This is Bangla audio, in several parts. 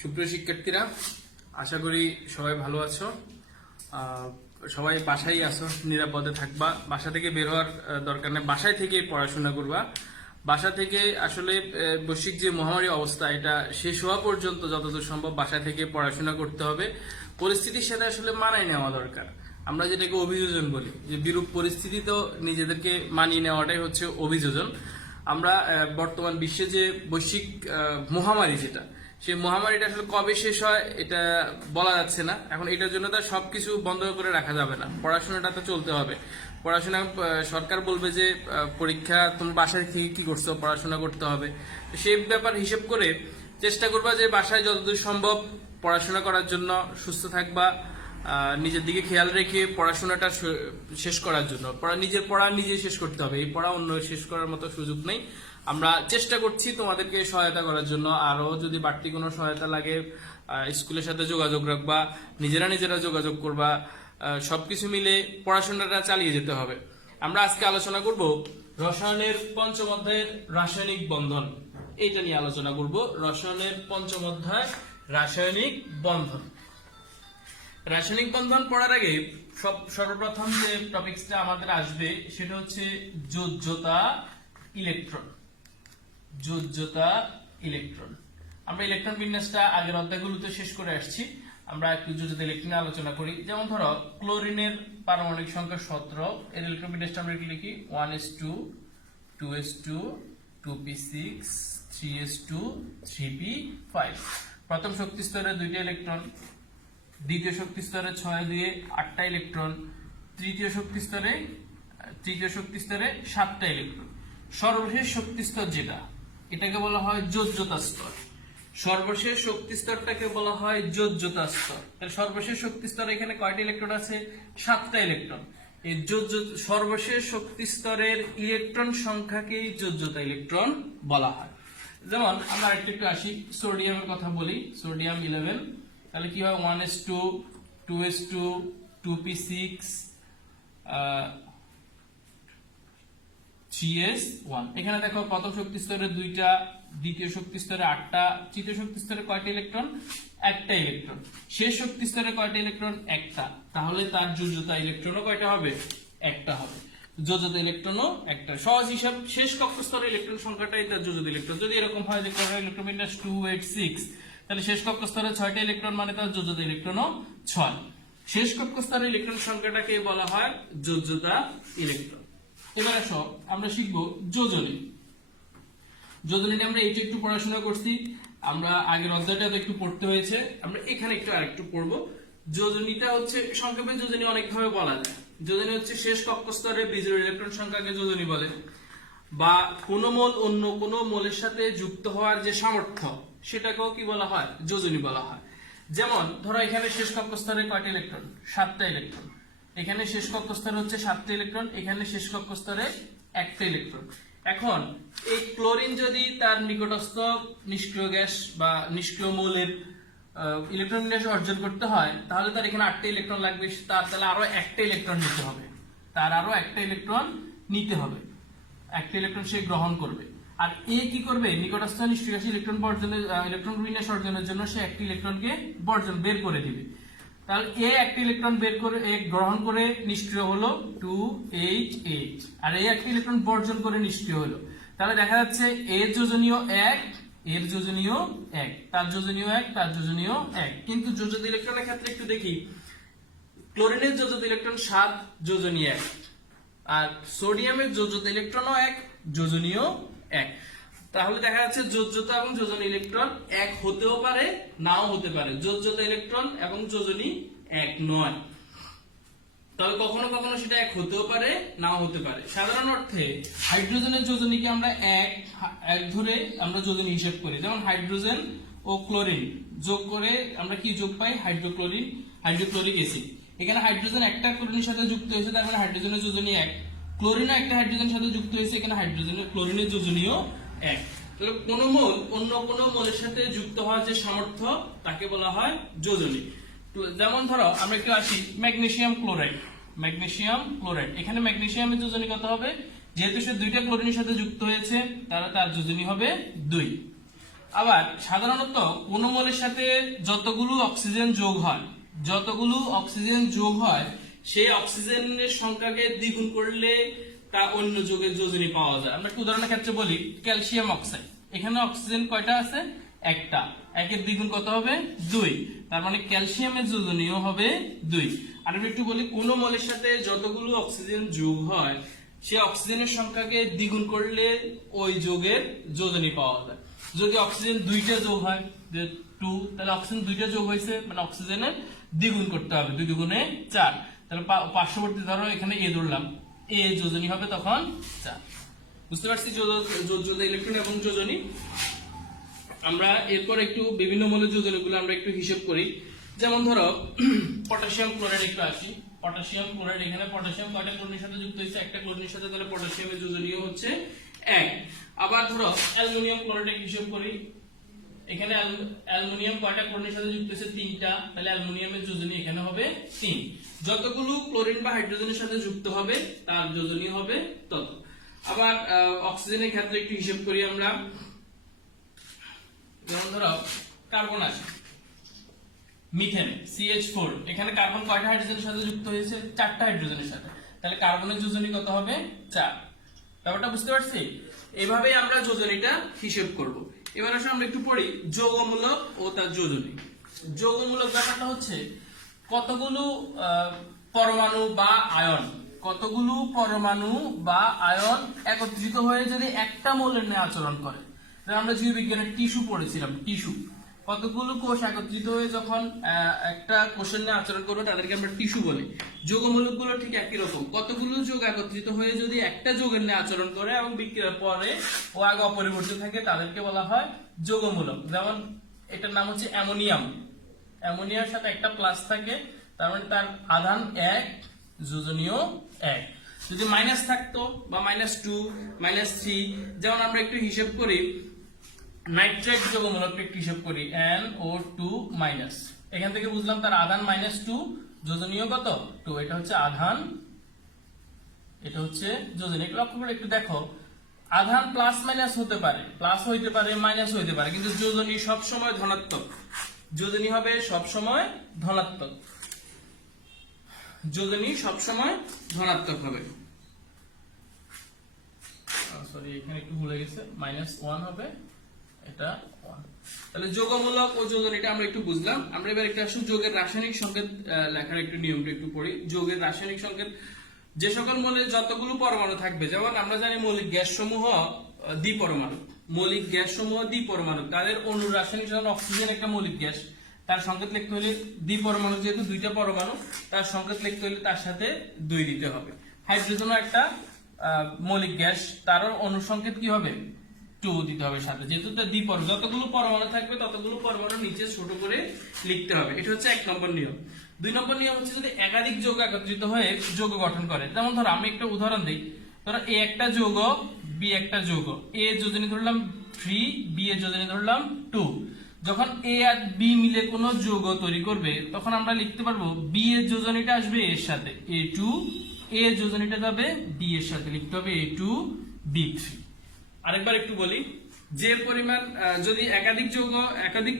সুপ্রিয় শিক্ষার্থীরা, আশা করি সবাই ভালো আছো। সবাই বাসায় আছো, নিরাপদে থাকবা। বাসা থেকে বের হওয়ার দরকার নেই, বাসায় থেকে পড়াশোনা করবা। বাসা থেকে আসলে বৈশ্বিক যে মহামারী অবস্থা, এটা শেষ হওয়া পর্যন্ত যতদূর সম্ভব বাসা থেকে পড়াশোনা করতে হবে। পরিস্থিতির সাথে আসলে মানায় নেওয়া দরকার। আমরা যেটাকে অভিযোজন বলি, যে বিরূপ পরিস্থিতি তো নিজেদেরকে মানিয়ে নেওয়াটাই হচ্ছে অভিযোজন। আমরা বর্তমান বিশ্বে যে বৈশ্বিক মহামারী, যেটা সেই মহামারীটা আসলে কবে শেষ হয় এটা বলা যাচ্ছে না। এখন এটার জন্য তো সবকিছু বন্ধ করে রাখা যাবে না, পড়াশোনাটা তো চলতে হবে। পড়াশোনা সরকার বলবে যে পরীক্ষা তুমি বাসায় থেকে কি করছো, পড়াশোনা করতে হবে। সেই ব্যাপার হিসেব করে চেষ্টা করবা যে বাসায় যতদূর সম্ভব পড়াশোনা করার জন্য, সুস্থ থাকবা, নিজের দিকে খেয়াল রেখে পড়াশোনাটা শেষ করার জন্য। নিজের পড়া নিজে শেষ করতে হবে, এই পড়া অন্য শেষ করার মতো সুযোগ নেই। আমরা চেষ্টা করছি তোমাদেরকে সহায়তা করার জন্য। আরো যদি বাড়তি কোনো সহায়তা লাগে, স্কুলের সাথে যোগাযোগ রাখবা, নিজেরা যোগাযোগ করবা। সবকিছু মিলে পড়াশোনাটা চালিয়ে যেতে হবে। আমরা আজকে আলোচনা করব রসায়নের পঞ্চম অধ্যায়ের রাসায়নিক বন্ধন, এইটা নিয়ে আলোচনা করব। রসায়নের পঞ্চম অধ্যায় রাসায়নিক বন্ধন। রাসায়নিক বন্ধন পড়ার আগে সর্বপ্রথম যে টপিকসটা আমাদের আসবে সেটা হচ্ছে যোজ্যতা ইলেকট্রন। যোজ্যতা ইলেকট্রন। আমরা ইলেকট্রন বিন্যাসটা আগের অধ্যায়গুলোতে শেষ করে আসছি। আমরা একটু যোজ্যতা ইলেকট্রনে আলোচনা করি। যেমন ধরো, ক্লোরিনের পারমাণবিক সংখ্যা 17, এর ইলেকট্রন বিন্যাসটা আমরা লিখি 1s2 2s2 2p6 3s2 3p5। প্রথম শক্তি স্তরে 2টা ইলেকট্রন, দ্বিতীয় শক্তি স্তরে 6 দিয়ে 8টা ইলেকট্রন, তৃতীয় শক্তি স্তরে 7টা ইলেকট্রন। সর্বশেষ শক্তি স্তর যেটা, এটাকে বলা হয় যোজ্যতা স্তর। সর্বশেষ শক্তি স্তরটাকে বলা হয় যোজ্যতা স্তর। তাহলে সর্বশেষ শক্তি স্তরে এখানে কয়টা ইলেকট্রন আছে? 7টা ইলেকট্রন। এই সর্বশেষ শক্তি স্তরের ইলেকট্রন সংখ্যাকেই যোজ্যতা ইলেকট্রন বলা হয়। যেমন আমরা একটু আসি, সোডিয়ামের কথা বলি। সোডিয়াম 11, তাহলে কি হয়? 1s2 2s2 2p6 3s1। এখানে দেখো, প্রথম শক্তি স্তরে 2টা, দ্বিতীয় শক্তি স্তরে 8টা, তৃতীয় শক্তি স্তরে কয়টা ইলেকট্রন? 1টা ইলেকট্রন। শেষ শক্তি স্তরে কয়টা ইলেকট্রন? 1টা। তাহলে তার যোজ্যতা ইলেকট্রনও কয়টা হবে? 1টা হবে। যোজ্যতা ইলেকট্রনও 1টা। সহজ হিসাব, শেষ কক্ষ স্তরে ইলেকট্রন সংখ্যাটাই তার যোজ্যতা ইলেকট্রন। যদি এরকম হয় যে ক্লোরিনের ইলেকট্রন বিন্যাস 286, তাহলে শেষ কক্ষ স্তরে 6টা ইলেকট্রন, মানে তার যোজ্যতা ইলেকট্রনও 6। শেষ কক্ষ স্তরে ইলেকট্রন সংখ্যাটাকে বলা হয় যোজ্যতা ইলেকট্রন। এবার আসো আমরা শিখবো যোজনী। যোজনীটা আমরা এইটা একটু পড়াশোনা করছি, আমরা আগের অধ্যায়টা একটু পড়তে হয়েছে, আমরা এখানে একটু আরেকটু পড়বো। যোজনীটা হচ্ছে, সংক্ষেপে যোজনী অনেকভাবে বলা যায়। যোজনী হচ্ছে শেষ কক্ষ স্তরে বিজোড় ইলেকট্রন সংখ্যাকে যোজনী বলে, বা কোন মোল অন্য কোন মোলের সাথে যুক্ত হওয়ার যে সামর্থ্য, সেটাকেও কি বলা হয়? যোজনী বলা হয়। যেমন ধরো, এখানে শেষ কক্ষ স্তরে কয়টা ইলেকট্রন? 7টা ইলেকট্রন। এখানে শেষ কক্ষ স্তরে হচ্ছে 7টা ইলেকট্রন, এখানে শেষ কক্ষ স্তরে 1টা ইলেকট্রন। এখন এই ক্লোরিন যদি তার নিকটস্থ নিষ্ক্রিয় গ্যাস বা নিষ্ক্রিয় মৌলের ইলেকট্রন বিন্যাস অর্জন করতে হয়, তাহলে তার এখানে 8টা ইলেকট্রন লাগবে। তাহলে আরো 1টা ইলেকট্রন নিতে হবে, একটা ইলেকট্রন সে গ্রহণ করবে। আর এ কি করবে? নিকটস্থ নিষ্ক্রিয় গ্যাস ইলেকট্রন বিন্যাস অর্জনের জন্য সে একটি ইলেকট্রনকে বের করে দিবে। তাহলে এ একটি ইলেকট্রন গ্রহণ করে নিষ্ক্রিয় হলো 2H8, আর এ একটি ইলেকট্রন বর্জন করে নিষ্ক্রিয় হলো। তাহলে দেখা যাচ্ছে এর যোজনীয় 1, এর যোজনীয় 1, তার যোজনীয় 1, তার যোজনীয় 1। কিন্তু যোজ্যতা ইলেকট্রনের ক্ষেত্রে একটু দেখি, ক্লোরিনের যোজ্যতা ইলেকট্রন 7, যোজনীয় 1, আর সোডিয়ামের যোজ্যতা ইলেকট্রনও 1, যোজনীয় 1। তাহলে দেখা যাচ্ছে যোজ্যতা এবং যোজনী ইলেকট্রন 1 হতেও পারে, নাও হতে পারে। যোজ্যতা ইলেকট্রন এবং যোজনী 1 নয়, তবে কখনো কখনো সেটা 1 হতেও পারে, নাও হতে পারে। সাধারণ অর্থে হাইড্রোজেনের যোজনীকে আমরা 1 ধরে আমরা যোজনী হিসেব করি। যেমন হাইড্রোজেন ও ক্লোরিন যোগ করে আমরা কি যোগ পাই? Hydrochloric acid. এখানে হাইড্রোজেন একটা ক্লোরিনের সাথে যুক্ত হয়েছে, তার মানে হাইড্রোজেনের যোজনী 1। ক্লোরিনও একটা হাইড্রোজেনের সাথে যুক্ত হয়েছে, এখানে ক্লোরিনের যোজনীও 1। তাহলে কোন মোল অন্য কোন মোলের সাথে যুক্ত হওয়ার যে সামর্থ্য, তাকে বলা হয় যোজনী। যেমন ধরো, আমরা একটু আসি ম্যাগনেসিয়াম ক্লোরাইড। এখানে ম্যাগনেসিয়ামের যোজনী কত হবে? যেহেতু সে 2টা ক্লোরিনের সাথে যুক্ত হয়েছে, তাহলে তার যোজনী হবে 2। আবার সাধারণত কোন মলের সাথে যতগুলো অক্সিজেন যোগ হয় সেই অক্সিজেনের সংখ্যাকে দ্বিগুণ করলে তা অন্য যৌগের যোজনী পাওয়া যায়। আমরা একটু উদাহরণের ক্ষেত্রে বলি, ক্যালসিয়াম অক্সাইড, এখানে অক্সিজেন কয়টা আছে? একটা, একের দ্বিগুণ কত হবে? 2, তার মানে ক্যালসিয়ামের যোজনীয় হবে 2। আর আমি একটু বলি, কোন মলের সাথে যতগুলো অক্সিজেন যোগ হয় সেই অক্সিজেনের সংখ্যাকে দ্বিগুণ করলে ওই যৌগের যোজনী পাওয়া যায়। যদি অক্সিজেন 2টা যোগ হয়, 2, তাহলে অক্সিজেন 2টা যোগ হয়েছে মানে অক্সিজেনের দ্বিগুণ করতে হবে, 2 দুগুণে 4, তাহলে পার্শ্ববর্তী ধরো এখানে এ ধরলাম, এ যোজনী হবে তখন 4। বুঝতে পারছি যোজ্যতা ইলেকট্রন এবং যোজনী। আমরা এরপর একটু বিভিন্ন মৌলের যোজনীগুলো আমরা একটু হিসেব করি। যেমন ধরো পটাশিয়াম ক্লোরাইড একটু আসি। পটাশিয়াম ক্লোরাইড, এখানে পটাশিয়াম কয়টা ক্লোরিনের সাথে যুক্ত হয়েছে? একটা ক্লোরিনের সাথে, তাহলে পটাশিয়ামের যোজনীয় হচ্ছে 1। আবার ধরো অ্যালুমিনিয়াম ক্লোরাইড হিসেব করি, এখানে অ্যালুমিনিয়াম কয়টা ক্লোরিনের সাথে যুক্ত হয়েছে? 3টা, তাহলে অ্যালুমিনিয়ামের যোজনী এখানে হবে 3। যতগুলো ক্লোরিন বা হাইড্রোজেনের সাথে যুক্ত হবে তার যোজনী হবে তত। আবার অক্সিজেনের ক্ষেত্রে একটু হিসেব করি আমরা। যেমন ধরো কার্বন আছে, মিথেন CH4, এখানে কার্বন কয়টা হাইড্রোজেনের সাথে যুক্ত হয়েছে? 4টা হাইড্রোজেনের সাথে, তাহলে কার্বনের যোজনী কত হবে? 4। ব্যাপারটা বুঝতে পারছি? এইভাবেই আমরা যোজনীটা হিসেব করব। এবার আসলে আমরা একটু পড়ি যৌগমূলক ও তার যোজনী। যৌগমূলক ব্যাপারটা হচ্ছে কতগুলো পরমাণু বা আয়ন একত্রিত হয়ে যদি একটা মৌলের ন্যায় আচরণ করে। আমরা জীববিজ্ঞানের টিস্যু পড়েছিলাম, টিস্যু, কতগুলো কোষ একত্রিত হয়ে যখন একটা কোষের ন্যায় আচরণ করবে তাদেরকে আমরা টিস্যু বলি। যৌগমূলকগুলো ঠিক একই রকম, কতগুলো যৌগ একত্রিত হয়ে যদি একটা যৌগের ন্যায় আচরণ করে এবং বিক্রিয়ার পরে ও আগে অপরিবর্তিত থাকে তাদেরকে বলা হয় যৌগমূলক। যেমন এটার নাম হচ্ছে অ্যামোনিয়াম, অ্যামোনিয়ার সাথে একটা প্লাস থাকে, তার মানে তার আধান 1, যোজনীয় 1। যদি মাইনাস থাকতো বা -2, -3, যেমন আমরা একটু হিসেব করি নাইট্রেট যৌগমূলক একটু হিসেব করি, NO2-, এখান থেকে বুঝলাম তার আধান -2, যোজনীয় কত? 2। এটা হচ্ছে আধান, এটা হচ্ছে যোজনী। একটু লক্ষ্য করে একটু দেখো, আধান প্লাস মাইনাস হতে পারে, প্লাস হইতে পারে, মাইনাস হইতে পারে, কিন্তু যোজনী সবসময় ধনাত্মক। যোজনী হবে সবসময় ধনাত্মক, যোজনী সবসময় ধনাত্মক হবে। সরি, এখানে একটু ভুলে গেছে, -1 হবে, এটা 1। তাহলে যৌগমূলক ও যোজনীটা আমরা একটু বুঝলাম। আমরা এবার একটা আসলে যৌগের রাসায়নিক সংকেত লেখার একটু নিয়মটা একটু পড়ি। যৌগের রাসায়নিক সংকেত, যে সকল মৌলে যতগুলো পরমাণু থাকবে, যেমন আমরা জানি মৌলিক গ্যাস সমূহ দ্বিপরমাণু, তাদের অণুর রাসায়নিক, যেমন অক্সিজেন একটা মৌলিক গ্যাস, তার সংকেত লিখতে হলে দ্বিপরমাণু, যেহেতু 2টা পরমাণু, তার সংকেত লিখতে হলে তার সাথে 2 দিতে হবে। হাইড্রোজেনও একটা মৌলিক গ্যাস, তারও অণু সংকেত কি হবে? 2 দিতে হবে সাথে, যেহেতু এটা দ্বিপরমাণু, যতগুলো পরমাণু থাকবে ততগুলো পরমাণু নিচে ছোট করে লিখতে হবে। এটা হচ্ছে 1 নম্বর নিয়ম। 2 নম্বর নিয়ম হচ্ছে যদি একাধিক যৌগ একত্রিত হয়ে যৌগ গঠন করে। যেমন ধরো আমি একটা উদাহরণ দিই, ধরো A একটা যৌগ, B একটা যৌগ, A এর যোজনী ধরলাম 3, B এর যোজনী ধরলাম 2। যখন A আর B মিলে কোনো যৌগ তৈরি করবে তখন আমরা লিখতে পারবো B এর যোজনীটা আসবে A এর সাথে, A2, A এর যোজনীটা যাবে B এর সাথে, লিখতে হবে A2B3। আরেকবার একটু বলি, যে পরিমাণ যদি একাধিক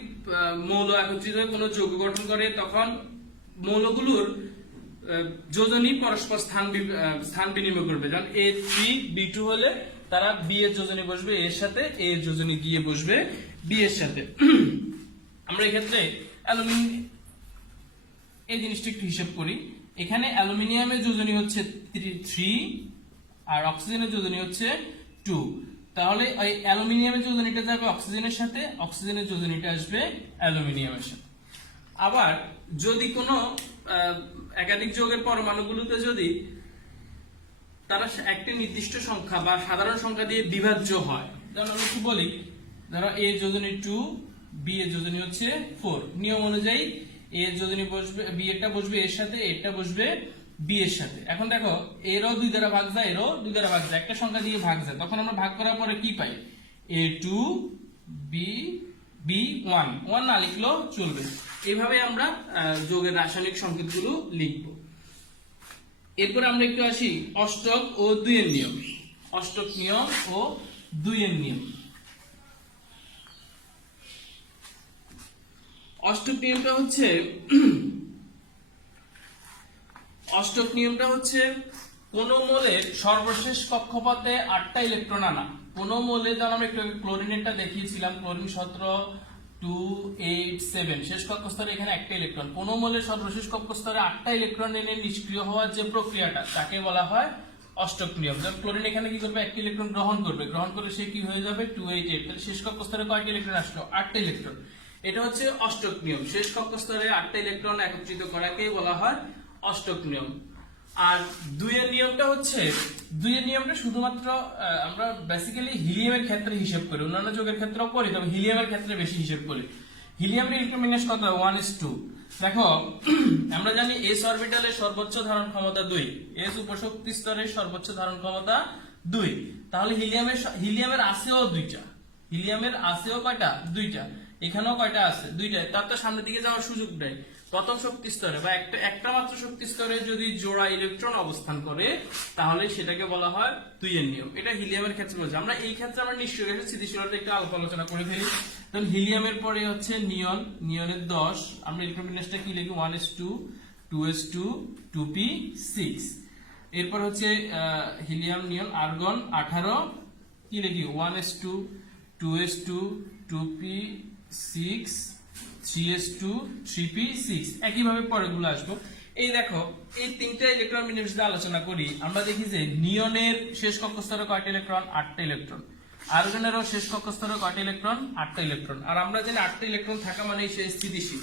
মৌল একত্রিত হয়ে কোনো যৌগ গঠন করে তখন মৌলগুলোর যোজনী পরস্পর স্থান বিনিময় করবে। যেমন A3B2 হলে তারা B এর যোজনী বসবে A এর সাথে, A এর যোজনী গিয়ে বসবে B এর সাথে। আমরা এক্ষেত্রে অ্যালুমিনিয়াম এই জিনিসটা একটু হিসেব করি। এখানে অ্যালুমিনিয়ামের যোজনী হচ্ছে 3 আর অক্সিজেনের যোজনী হচ্ছে 2। তাহলে ওই অ্যালুমিনিয়ামের যোজনীটা যাবে অক্সিজেনের সাথে, অক্সিজেনের যোজনীটা আসবে অ্যালুমিনিয়ামের সাথে। আবার যদি কোনো একাধিক যৌগের পরমাণুগুলোতে যদি তারা একটি নির্দিষ্ট সংখ্যা বা সাধারণ সংখ্যা দিয়ে বিভাজ্য হয়, যেমন আমি একটু বলি, ধরো A এর যোজনী 2, B এর যোজনী হচ্ছে 4, নিয়ম অনুযায়ী A এর যোজনী বসবে, B এরটা বসবে A এর সাথে, A এরটা বসবে B এর সাথে। এখন দেখো এরও 2 দ্বারা ভাগ যায়, এরও 2 দ্বারা ভাগ যায়, একটা সংখ্যা দিয়ে ভাগ যায়, তখন আমরা ভাগ করার পরে কি পাই? A2B1 না লিখলেও চলবে। এইভাবে আমরা যৌগের রাসায়নিক সংকেতগুলো লিখব। এরপর আমরা একটু আসি অষ্টক ও 2 এর নিয়ম। অষ্টক নিয়ম ও 2 এর নিয়ম। অষ্টক নিয়মটা হচ্ছে কোন মোলের সর্বশেষ কক্ষপথে 8টা ইলেকট্রন আনা। কোন মোলে, যেমন আমরা একটু ক্লোরিনেরটা দেখিয়েছিলাম, ক্লোরিন 17 2 8 7 শেষ কক্ষস্তরে এখানে একটা ইলেকট্রন। কোন মোলের সর্বশেষ কক্ষস্তরে 8টা ইলেকট্রন এনে নিষ্ক্রিয় হওয়ার যে প্রক্রিয়াটা তাকে বলা হয় অষ্টক নিয়ম। যেমন ক্লোরিন এখানে কি করবে, একটা ইলেকট্রন গ্রহণ করে সে কি হয়ে যাবে 2 8 8। তাহলে শেষ কক্ষস্তরে কয়টা ইলেকট্রন আসলো, 8টা ইলেকট্রন। এটা হচ্ছে অষ্টক নিয়ম, শেষ কক্ষস্তরে 8টা ইলেকট্রন একত্রিত করাকেই বলা হয় অষ্টক নিয়ম। আর দুইয়ের নিয়মটা শুধুমাত্র আমরা বেসিক্যালি হিলিয়ামের ক্ষেত্রে হিসাব করি, অন্যান্য যৌগের ক্ষেত্রেও করি, তবে হিলিয়ামের ক্ষেত্রে বেশি হিসাব করি। হিলিয়ামের ইলেকট্রন বিন্যাস কত, 1:2। দেখো আমরা জানি এস অরবিটালের সর্বোচ্চ ধারণ ক্ষমতা 2, এস উপশক্তি স্তরের সর্বোচ্চ ধারণ ক্ষমতা 2। তাহলে হিলিয়ামের আছেও দুইটা, হিলিয়ামের আছেও কয়টা, দুইটা। এখানেও কয়টা আছে, দুইটা। তার তো সামনের দিকে যাওয়ার সুযোগ নেই। প্রথম শক্তি স্তরে বা একটা মাত্র শক্তি স্তরে যদি জোড়া ইলেকট্রন অবস্থান করে তাহলে সেটাকে বলা হয় দুইয়ের নিয়ম। এটা হিলিয়ামের ক্ষেত্রে বলছে। আমরা এই ক্ষেত্রে আমরা নিশ্চয়ই স্থিতিশীলতা একটু আলোচনা করে ফেলি। তাহলে হিলিয়ামের পরে হচ্ছে নিয়নের 10, আমরা ইলেকট্রন বিন্যাসটা কি লিখি, 1:2 2:2 2p6। এরপর হচ্ছে হিলিয়াম নিয়ন আর্গন 18, কি লিখি 1:2 2:2 2p6 3s2 3p6। একইভাবে পরেরগুলো আসবো। এই দেখো এই তিনটা ইলেকট্রন বিন্যাস দিয়ে আলোচনা করি। আমরা দেখি যে নিয়নের শেষ কক্ষস্তরে কয়টা ইলেকট্রন, 8টা ইলেকট্রন। আর্গনেরও শেষ কক্ষস্তরে কয়টা ইলেকট্রন, 8টা ইলেকট্রন। আর আমরা জানি 8টা ইলেকট্রন থাকা মানে সে স্থিতিশীল।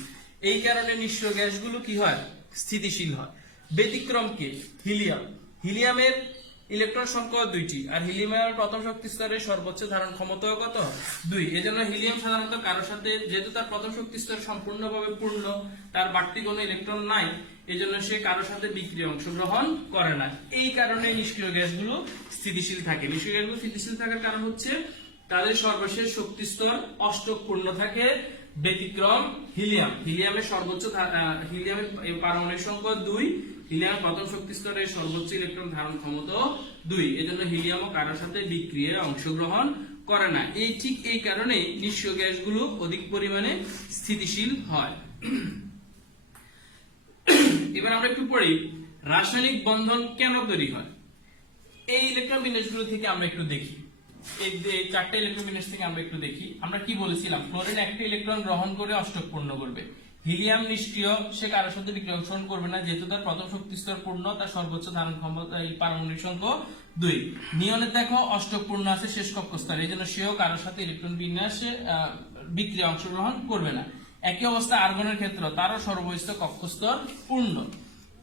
এই কারণে নিষ্ক্রিয় গ্যাসগুলো কি হয়, স্থিতিশীল হয়। ব্যতিক্রম কে, হিলিয়ামের ইলেকট্রন সংখ্যা 2টি, আর হিলিয়ামের প্রথম শক্তি স্তরের সর্বোচ্চ ধারণ ক্ষমতাও কত, 2। এজন্য হিলিয়াম সাধারণত কারোর সাথে, যেহেতু তার প্রথম শক্তি স্তর সম্পূর্ণভাবে পূর্ণ, তার বাড়তি কোনো ইলেকট্রন নাই, এজন্য সে কারোর সাথে বিক্রিয়া অংশগ্রহণ করে না। এই কারণে নিষ্ক্রিয় গ্যাসগুলো স্থিতিশীল থাকে। নিষ্ক্রিয় গ্যাসগুলো স্থিতিশীল থাকার কারণ হচ্ছে তাদের সর্বশেষ শক্তি স্তর অষ্টক পূর্ণ থাকে। ব্যতিক্রম হিলিয়ামের সর্বোচ্চ, হিলিয়ামের পারমাণবিক সংখ্যা 2, হিলিয়ামের প্রথম শক্তি স্তরের সর্বোচ্চ ইলেকট্রন ধারণ ক্ষমতা 2। এজন্য হিলিয়ামও কারোর সাথে বিক্রিয়ায় অংশগ্রহণ করে না। ঠিক এই কারণে নিষ্ক্রিয় গ্যাসগুলো অধিক পরিমাণে স্থিতিশীল হয়। এবার আমরা একটু পড়ি রাসায়নিক বন্ধন কেন তৈরি হয়। এই ইলেকট্রন বিন্যাসগুলো থেকে আমরা একটু দেখি, এই 4টা ইলেকট্রন বিন্যাস থেকে আমরা একটু দেখি। আমরা কি বলেছিলাম, ক্লোরিন একটা ইলেকট্রন গ্রহণ করে অষ্টক পূর্ণ করবে। হিলিয়াম নিষ্ক্রিয়, সে কারোর সাথে বিক্রিয়া অংশগ্রহণ করবে না, যেহেতু তার প্রথম শক্তি স্তর পূর্ণ, তার সর্বোচ্চ ধারণ ক্ষমতা পারমাণবিক সংখ্যা 2। নিয়নের দেখো অষ্টক পূর্ণ আছে শেষ কক্ষস্তরে, এই জন্য সেও কারোর সাথে ইলেকট্রন বিন্যাসে বিক্রিয়া অংশগ্রহণ করবে না। একই অবস্থা আর্গনের ক্ষেত্রে, তারও সর্বোচ্চ কক্ষস্তর পূর্ণ।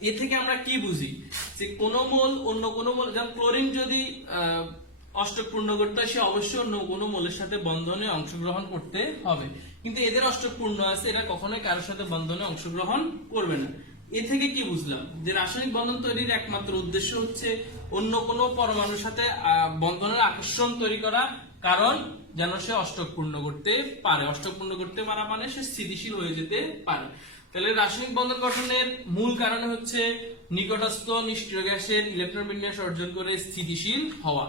এ থেকে আমরা কি বুঝি, যে কোন মোল অন্য কোন মোল, যেমন ক্লোরিন যদি অষ্টক পূর্ণ করতে হয়, সে অবশ্যই অন্য কোনো মোলের সাথে বন্ধনে অংশগ্রহণ করতে হবে। কিন্তু এদের অষ্টক পূর্ণ আছে, এরা কখনোই কারোর সাথে বন্ধনে অংশগ্রহণ করবে না। এ থেকে কি বুঝলাম, যে রাসায়নিক বন্ধন তৈরির একমাত্র উদ্দেশ্য হচ্ছে অন্য কোনো পরমাণুর সাথে বন্ধনের আকর্ষণ তৈরি করা, কারণ যেন সে অষ্টক পূর্ণ করতে পারে। অষ্টক পূর্ণ করতে পারা মানে সে স্থিতিশীল হয়ে যেতে পারে। তাহলে রাসায়নিক বন্ধন গঠনের মূল কারণ হচ্ছে নিকটস্থ নিষ্ক্রিয় গ্যাসের ইলেকট্রন বিন্যাস অর্জন করে স্থিতিশীল হওয়া।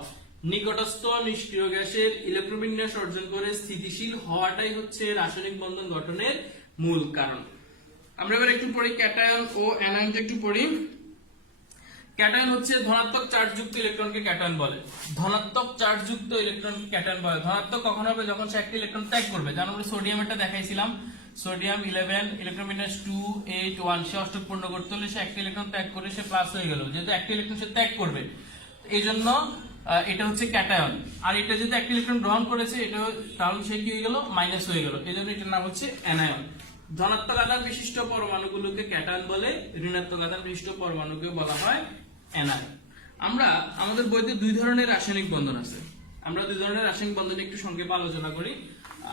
নিকটস্থ নিষ্ক্রিয় গ্যাসের ইলেকট্রন বিন্যাস অর্জন করে স্থিতিশীল হওয়াটাই হচ্ছে রাসায়নিক বন্ধন গঠনের মূল কারণ। আমরা এবার একটু পড়ি ক্যাটায়ন ও অ্যানায়নটা একটু পড়ি। ক্যাটায়ন হচ্ছে ধনাত্মক চার্জযুক্ত ইলেকট্রনকে ক্যাটায়ন বলে। ধনাত্মক চার্জযুক্ত ইলেকট্রনকে ক্যাটায়ন বলে। ধনাত্মক কখন হবে, যখন সে একটা ইলেকট্রন ত্যাগ করবে। যেমন আমরা সোডিয়ামটা দেখাইছিলাম, সোডিয়াম 11 ইলেকট্রন বিন্যাস 2 8 1, সে অষ্টক পূর্ণ করতে হলে সে একটা ইলেকট্রন ত্যাগ করে সে প্লাস হয়ে গেল, যেহেতু একটা ইলেকট্রন সে ত্যাগ করবে, এই জন্য এটা হচ্ছে ক্যাটায়ন। আর এটা যদি একটা ইলেকট্রন গ্রহণ করেছে, এটা তাহলে সে কি হয়ে গেল, মাইনাস হয়ে গেল, এই জন্য এটার নাম হচ্ছে অ্যানায়ন। ধনাত্মক আধান বিশিষ্ট পরমাণুগুলোকে ক্যাটায়ন বলে, ঋণাত্মক আধান বিশিষ্ট পরমাণুকে বলা হয় অ্যানায়ন। আমরা আমাদের বইতে 2 ধরনের রাসায়নিক বন্ধন আছে। আমরা 2 ধরনের রাসায়নিক বন্ধন একটু সংক্ষেপে আলোচনা করি।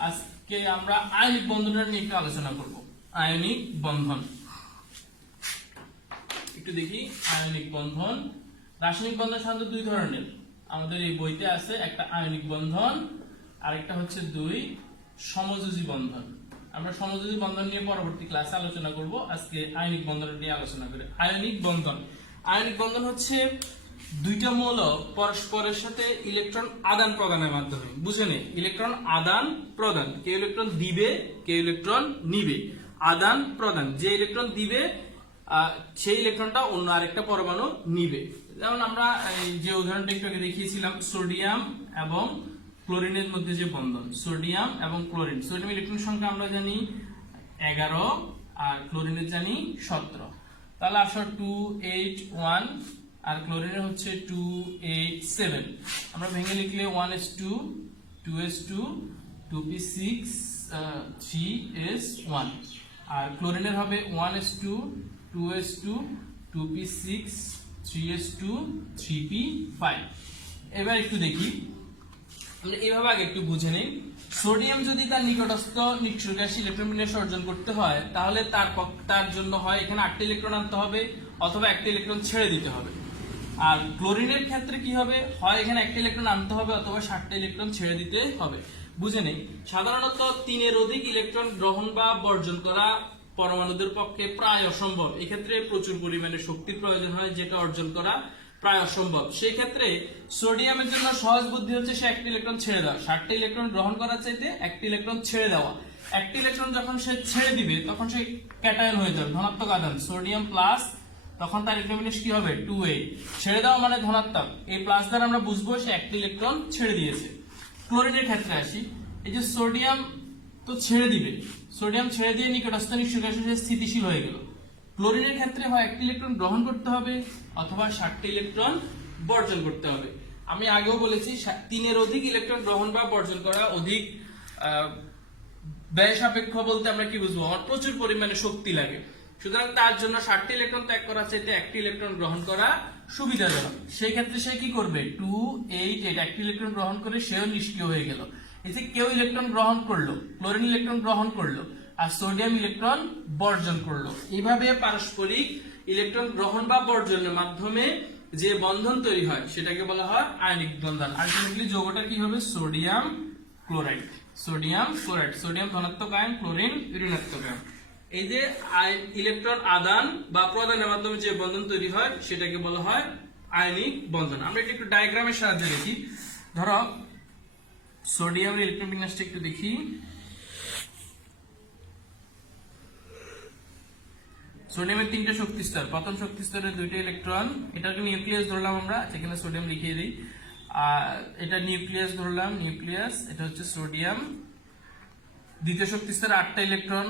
আজকে আমরা আয়নিক বন্ধনটা নিয়ে একটু আলোচনা করব। আয়নিক বন্ধন একটু দেখি। আয়নিক বন্ধন, রাসায়নিক বন্ধন সাধারণত 2 ধরনের আমাদের এই বইতে আছে। একটা আয়নিক বন্ধন, আরেকটা হচ্ছে 2 সমযোজী বন্ধন। আমরা সমযোজী বন্ধন নিয়ে পরবর্তী ক্লাসে আলোচনা করব। আজকে আয়নিক বন্ধন নিয়ে আলোচনা করি। আয়নিক বন্ধন হচ্ছে 2টা মৌল পরস্পরের সাথে ইলেকট্রন আদান প্রদানের মাধ্যমে, বুঝে নে, ইলেকট্রন আদান প্রদান, কেউ ইলেকট্রন দিবে, কেউ ইলেকট্রন নিবে। আদান প্রদান, যে ইলেকট্রন দিবে সেই ইলেকট্রনটা অন্য আরেকটা পরমাণু নিবে। যেমন আমরা যে উদাহরণটা একটু আগে দেখিয়েছিলাম, সোডিয়াম এবং ক্লোরিনের মধ্যে যে বন্ধন, সোডিয়াম এবং ক্লোরিন, সোডিয়াম ইলেকট্রন সংখ্যা আমরা জানি 11 আর ক্লোরিনের জানি 17। তাহলে আসলে 281 আর ক্লোরিনের হচ্ছে 287। আমরা ভেঙে লিখলে 1s2 2s2 2p6 3s1, আর ক্লোরিনের হবে 1s2 2s2 2p6 3s2 3p5। এবার একটু দেখি, আমরা এইভাবে আগে একটু বুঝে নেই। সোডিয়াম যদি তার নিকটস্থ নিষ্ক্রিয় গ্যাস ইলেকট্রন বিন্যাস অর্জন করতে হয়, তাহলে তার জন্য হয় এখানে 8টা ইলেকট্রন আনতে হবে অথবা একটা ইলেকট্রন ছেড়ে দিতে হবে। আর ক্লোরিনের ক্ষেত্রে কি হবে, হয় এখানে একটা ইলেকট্রন আনতে হবে অথবা 7টা ইলেকট্রন ছেড়ে দিতে হবে। বুঝে নেই, সাধারণত 3-এর অধিক ইলেকট্রন গ্রহণ বা বর্জন করা পরমাণুদের পক্ষে প্রায় অসম্ভব। এক্ষেত্রে প্রচুর পরিমাণে শক্তির প্রয়োজন হয়, যেটা অর্জন করা প্রায় অসম্ভব। সেই ক্ষেত্রে সোডিয়ামের জন্য সহজ বুদ্ধি হচ্ছে সে একটা ইলেকট্রন ছেড়ে দেওয়া, 7টা ইলেকট্রন গ্রহণ করার চাইতে একটা ইলেকট্রন ছেড়ে দেওয়া। একটা ইলেকট্রন যখন সে ছেড়ে দিবে তখন সে ক্যাটায়ন হয়ে যাবে, ধনাত্মক আধান, সোডিয়াম প্লাস, তখন তার ইলেকট্রন বিন্যাস কি হবে 2a। ছেড়ে দেওয়া মানে ধনাত্মক, এই প্লাস দ্বারা আমরা বুঝবো সে একটা ইলেকট্রন ছেড়ে দিয়েছে। ক্লোরিনের ক্ষেত্রে আসি, এই যে সোডিয়াম তো ছেড়ে দিবে, সোডিয়াম ছেড়ে দিয়ে নিকটস্থ নিষ্ক্রিয় গ্যাসে স্থিতিশীল হয়ে গেল। ক্লোরিনের ক্ষেত্রে হয় একটা ইলেকট্রন গ্রহণ করতে হবে অথবা 7টা ইলেকট্রন বর্জন করতে হবে। আমি আগেও বলেছি 3-এর অধিক ইলেকট্রন গ্রহণ বা বর্জন করা অধিক ব্যয় সাপেক্ষ বলতে আমরা কি বুঝবো, আমার প্রচুর পরিমাণে শক্তি লাগে। সুতরাং তার জন্য 7টা ইলেকট্রন ত্যাগ করা চাইতে একটা ইলেকট্রন গ্রহণ করা সুবিধাজনক। সেই ক্ষেত্রে সে কি করবে, 288 একটা ইলেকট্রন গ্রহণ করে সেও নিষ্ক্রিয় হয়ে গেল। এই যে কেউ ইলেকট্রন গ্রহণ করলো, ক্লোরিন ইলেকট্রন গ্রহণ করলো আর সোডিয়াম ইলেকট্রন বর্জন করলো। এইভাবে পারস্পরিক ইলেকট্রন গ্রহণ বা বর্জনের মাধ্যমে যে বন্ধন তৈরি হয় সেটাকে বলা হয় আয়নিক বন্ধন। আলটিমেটলি যৌগটা কি হবে, sodium chloride, sodium chloride, sodium ধনাত্মক আয়ন, ক্লোরিন ঋণাত্মক আয়ন। এই যে ইলেকট্রন আদান বা প্রদানের মাধ্যমে যে বন্ধন তৈরি হয় সেটাকে বলা হয় আয়নিক বন্ধন। আমরা একটু ডায়াগ্রামের সাহায্যে দেখি। ধরো সোডিয়ামের ইলেকট্রন বিন্যাসটা একটু দেখি। সোডিয়ামের 3টা শক্তি স্তর, প্রথম শক্তি স্তরে 2টা ইলেকট্রন, এটাকে নিউক্লিয়াস ধরলাম আমরা, যেখানে সোডিয়াম লিখিয়ে দিই। আর এটা নিউক্লিয়াস ধরলাম, নিউক্লিয়াস, এটা হচ্ছে সোডিয়াম। দ্বিতীয় শক্তি স্তরে 8টা ইলেকট্রন,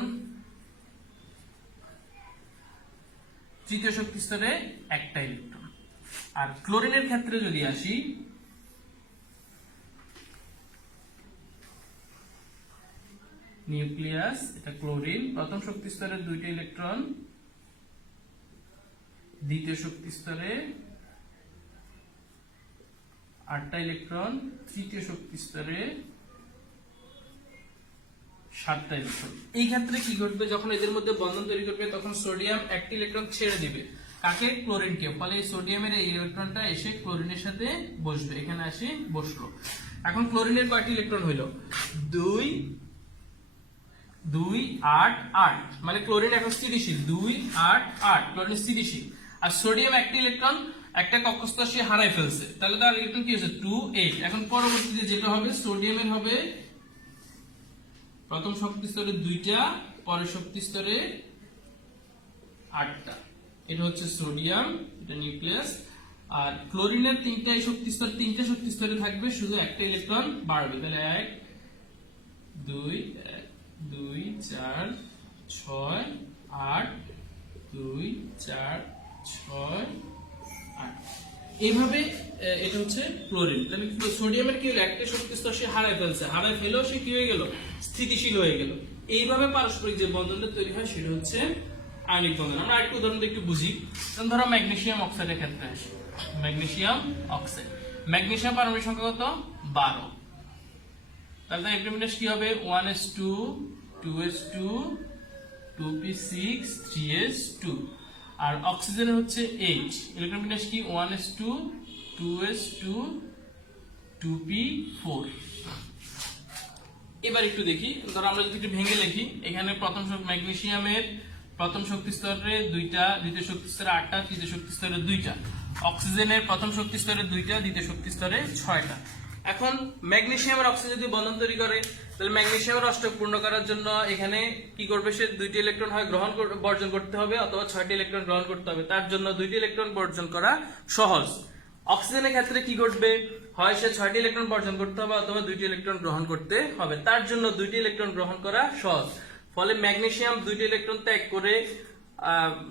তৃতীয় শক্তি স্তরে 1টা ইলেকট্রন। আর ক্লোরিনের ক্ষেত্রে যদি আসি, নিউক্লিয়াস, এটা ক্লোরিন, প্রথম শক্তি স্তরে 2টা ইলেকট্রন, দ্বিতীয় শক্তি স্তরে 8টা ইলেকট্রন, তৃতীয় শক্তি স্তরে 7টা ইলেকট্রন। এই ক্ষেত্রে কি ঘটবে, যখন এদের মধ্যে বন্ধন তৈরি করবে তখন সোডিয়াম একটা ইলেকট্রন ছেড়ে দিবে, কাকে, ক্লোরিনকে। ফলে সোডিয়ামের এই ইলেকট্রনটা এসে ক্লোরিনের সাথে বসবে, এখানে আসে বসলো। এখন ক্লোরিনের কয়টি ইলেকট্রন হইল, 2 2 8 8, মানে ক্লোরিন এখন স্থিতিশীল, 2 8 8, ক্লোরিন স্থিতিশীল। আর সোডিয়াম একটা ইলেকট্রন একটা কক্ষস্থ সে হারাই ফেলছে, তাহলে তার ইলেকট্রন কি হচ্ছে 2 8। এখন পরবর্তীতে যেটা হবে, সোডিয়ামের হবে প্রথম শক্তি স্তরে 2টা, পরের শক্তি স্তরে 8টা, এটা হচ্ছে সোডিয়াম, এটা নিউক্লিয়াস। আর ক্লোরিনের 3টা শক্তি স্তর, 3টে শক্তি স্তরে থাকবে, শুধু একটা ইলেকট্রন বাড়বে, তাহলে 1 2 2 4 6 8 2 4 6 8। এইভাবে এটা হচ্ছে ক্লোরিন। তাহলে সোডিয়ামের কি হলো, একটা শক্তি স্তর সে হারাই ফেলছে, হারাই ফেলেও সে কি হয়ে গেল, স্থিতিশীল হয়ে গেল। এইভাবে পারস্পরিক যে বন্ধনটা তৈরি হয় সেটা হচ্ছে আয়নিক বন্ধন। আমরা আরেকটু উদাহরণ একটু বুঝি। ধরো ম্যাগনেসিয়াম অক্সাইডের ক্ষেত্রে আসি, ম্যাগনেসিয়াম অক্সাইড, ম্যাগনেসিয়াম পারমাণবিক সংখ্যা কত, 12। তাহলে তার ইলেকট্রন বিন্যাস কি হবে, 1s2 2s2 2p6 3s2। আর অক্সিজেনের হচ্ছে 8, ইলেকট্রন বিন্যাস কি, 1s2 2s2 2p4। এবার একটু দেখি, ধরো আমরা যদি একটু ভেঙে লিখি, এখানে প্রথম ম্যাগনেসিয়ামের প্রথম শক্তি স্তরে 2টা, দ্বিতীয় শক্তি স্তরে 8টা, তৃতীয় শক্তি স্তরে 2টা। অক্সিজেনের প্রথম শক্তি স্তরে 2টা, দ্বিতীয় শক্তি স্তরে 6টা। এখন ম্যাগনেসিয়াম আর অক্সিজেন যদি বন্ধন তৈরি করে, তাহলে ম্যাগনেসিয়ামের অষ্টক পূর্ণ করার জন্য এখানে কি করবে, সে 2টি ইলেকট্রন হয় বর্জন করতে হবে অথবা 6টি ইলেকট্রন গ্রহণ করতে হবে। তার জন্য 2টি ইলেকট্রন বর্জন করা সহজ। অক্সিজেনের ক্ষেত্রে কি ঘটবে, হয় সে 6টি ইলেকট্রন বর্জন করতে হবে অথবা 2টি ইলেকট্রন গ্রহণ করতে হবে। তার জন্য 2টি ইলেকট্রন গ্রহণ করা সহজ। ফলে ম্যাগনেসিয়াম 2টি ইলেকট্রন ত্যাগ করে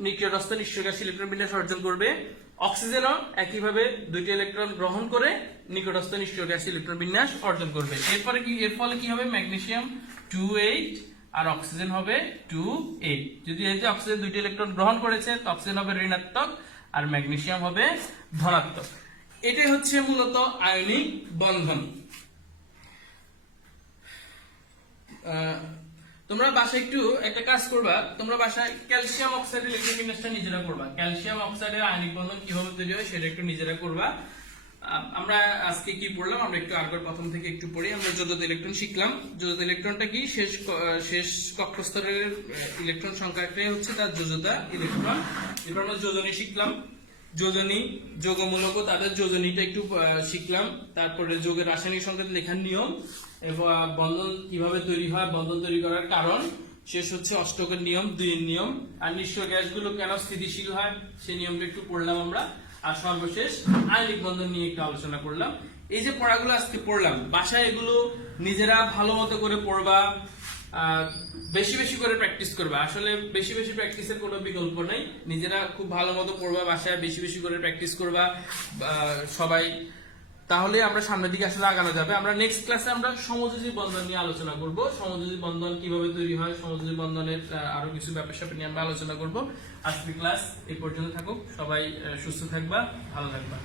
নিউক্লিয়রস্থ নিষ্ক্রিয় গ্যাসীয় ইলেকট্রন বিন্যাস অর্জন করবে। অক্সিজেনও একইভাবে 2টি ইলেকট্রন গ্রহণ করে নিকটস্থ নিষ্ক্রিয় গ্যাসীয় ইলেকট্রন বিন্যাস অর্জন করবে। এর ফলে কি হবে, ম্যাগনেসিয়াম 2,8 আর অক্সিজেন হবে 2,8। যদি এই যে অক্সিজেন 2টি ইলেকট্রন গ্রহণ করেছে, তো অক্সিজেন হবে ঋণাত্মক আর ম্যাগনেসিয়াম হবে ধনাত্মক। এটাই হচ্ছে মূলত আয়নিক বন্ধন। তোমরা বাসায় একটু একটা কাজ করবা, তোমরা বাসায় ক্যালসিয়াম অক্সাইডের ইলেকট্রন বিন্যাসটা নিজেরা করবা। ক্যালসিয়াম অক্সাইডের আয়নিক বন্ধন কিভাবে তৈরি হয় সেটা একটু নিজেরা করবা। আমরা আজকে কি পড়লাম, আমরা একটু আগের প্রথম থেকে একটু পড়ি। আমরা যোজত ইলেকট্রন শিখলাম। যোজত ইলেকট্রনটা কি, শেষ কক্ষস্তরের ইলেকট্রন সংখ্যাটাই হচ্ছে তার যোজতা ইলেকট্রন। এরপর আমরা যোজনী শিখলাম, যোজনী যোগমূলক তাদের যোজনীটা একটু শিখলাম। তারপরে যোগের রাসায়নিক সংকেত লেখার নিয়ম এবং বন্ধন কিভাবে তৈরি হয়, বন্ধন তৈরি করার কারণ, শেষ হচ্ছে অষ্টকের নিয়ম, 2 নিয়ম, আর নিষ্ক্রিয় গ্যাসগুলো কেন স্থিতিশীল হয় সেই নিয়মটা একটু পড়লাম আমরা। আর সর্বশেষ আয়নিক বন্ধন নিয়ে একটু আলোচনা করলাম। এই যে পড়াগুলো আজকে পড়লাম, বাসায় এগুলো নিজেরা ভালো মতো করে পড়বা, বেশি বেশি করে প্র্যাকটিস করবা। আসলে বেশি বেশি প্র্যাকটিসের কোনো বিকল্প নেই। নিজেরা খুব ভালো মতো পড়বা, বাসায় বেশি বেশি করে প্র্যাকটিস করবা সবাই, তাহলে আমরা সামনের দিকে আসলে আগানো যাবে। আমরা নেক্সট ক্লাসে আমরা সমযোজী বন্ধন নিয়ে আলোচনা করব। সমযোজী বন্ধন কিভাবে তৈরি হয়, সমযোজী বন্ধনের আরো কিছু ব্যাপার স্যাপার নিয়ে আমরা আলোচনা করব। আজকের ক্লাস এই পর্যন্ত থাকুক। সবাই সুস্থ থাকবা, ভালো থাকবা।